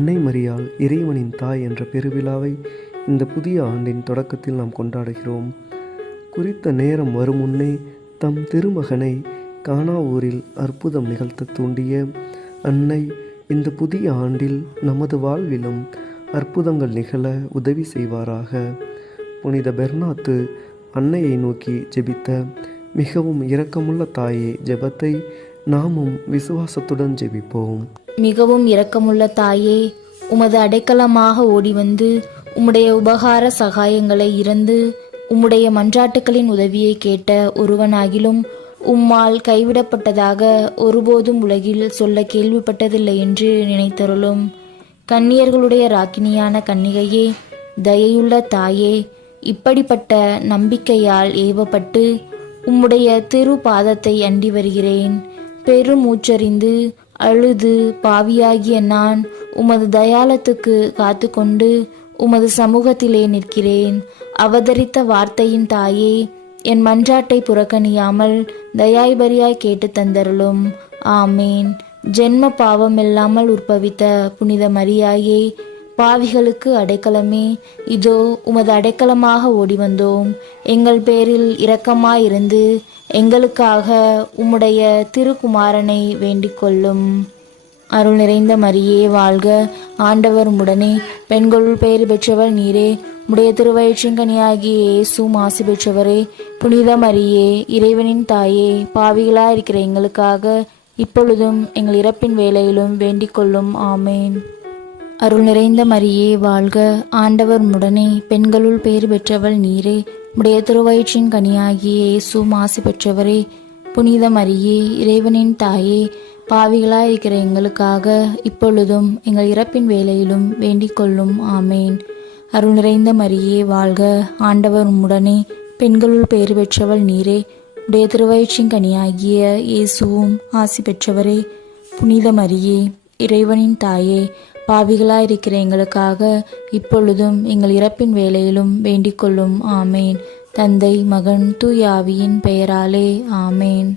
அன்னை மரியாள் இறைவனின் தாய் என்ற பெருவிழாவை இந்த புதிய ஆண்டின் தொடக்கத்தில் நாம் கொண்டாடுகிறோம். குறித்த நேரம் வரும் முன்னே தம் திருமகனை கானா ஊரில் அற்புதம் நிகழ்த்த தூண்டிய அன்னை இந்த புதிய ஆண்டில் நமது வாழ்விலும் அற்புதங்கள் நிகழ உதவி செய்வாராக. புனித பெர்னாத்து அன்னையை நோக்கி ஜெபித்த மிகவும் இரக்கமுள்ள தாயே ஜெபத்தை நாமும் விசுவாசத்துடன் ஜெபிப்போம். மிகவும் இரக்கமுள்ள தாயே, உமது அடைக்கலமாக ஓடி வந்து உம்முடைய உபகார சகாயங்களை இறந்து உம்முடைய மன்றாட்டுக்களின் உதவியை கேட்ட ஒருவனாகிலும் உம்மால் கைவிடப்பட்டதாக ஒருபோதும் உலகில் சொல்ல கேள்விப்பட்டதில்லை என்று நினைத்தருளும். கன்னியர்களுடைய ராக்கினியான கன்னிகையே, தயையுள்ள தாயே, இப்படிப்பட்ட நம்பிக்கையால் ஏவப்பட்டு உம்முடைய திரு பாதத்தை அண்டி வருகிறேன். பெருமூச்சறிந்து அழுது பாவியாகிய நான் உமது தயாளத்துக்கு காத்து கொண்டு உமது சமூகத்திலே நிற்கிறேன். அவதரித்த வார்த்தையின் தாயே, என் மன்றாட்டை புறக்கணியாமல் தயாய்பரியாய் கேட்டு தந்தருளும். ஆமேன். ஜென்ம பாவமில்லாமல் உற்பவித்த புனித மரியாயே, பாவிகளுக்கு அடைக்கலமே, இதோ உமது அடைக்கலமாக ஓடி வந்தோம். எங்கள் பேரில் இரக்கமாயிருந்து எங்களுக்காக உம்முடைய திருக்குமாரனை வேண்டிக் கொள்ளும். அருள் நிறைந்த மரியே வாழ்க, ஆண்டவர் உம்முடனே, பெண்களுள் பெயர் பெற்றவள் நீரே, உடைய திருவயிற்றின் கனியாகிய இயேசுவும் ஆசி பெற்றவரே. புனித மரியே, இறைவனின் தாயே, பாவிகளாயிருக்கிற எங்களுக்காக இப்பொழுதும் எங்கள் இறப்பின் வேளையிலும் வேண்டிக் கொள்ளும். ஆமேன். அருள் நிறைந்த மரியே வாழ்க, ஆண்டவர் உம்முடனே, பெண்களுள் பெயர் பெற்றவள் நீரே, உடைய திருவயிற்றின் கனியாகிய இயேசுவும் ஆசி பெற்றவரே. புனித மரியே, இறைவனின் தாயே, பாவிகளாயிருக்கிற எங்களுக்காக இப்பொழுதும் எங்கள் இறப்பின் வேளையிலும் வேண்டிக் கொள்ளும். ஆமேன். அருள் நிறைந்த மரியே வாழ்க, ஆண்டவர் உம்முடனே, பெண்களுள் பெயர் பெற்றவள் நீரே, உடைய திருவயிற்றின் கனியாகிய இயேசுவும் ஆசி பெற்றவரே. புனித மரியே, இறைவனின் தாயே, பாவிகளாயிருக்கிற எங்களுக்காக இப்பொழுதும் எங்கள் இறப்பின் வேளையிலும் வேண்டிக் கொள்ளும். ஆமேன். தந்தை, மகன், தூய ஆவியின் பெயராலே. ஆமேன்.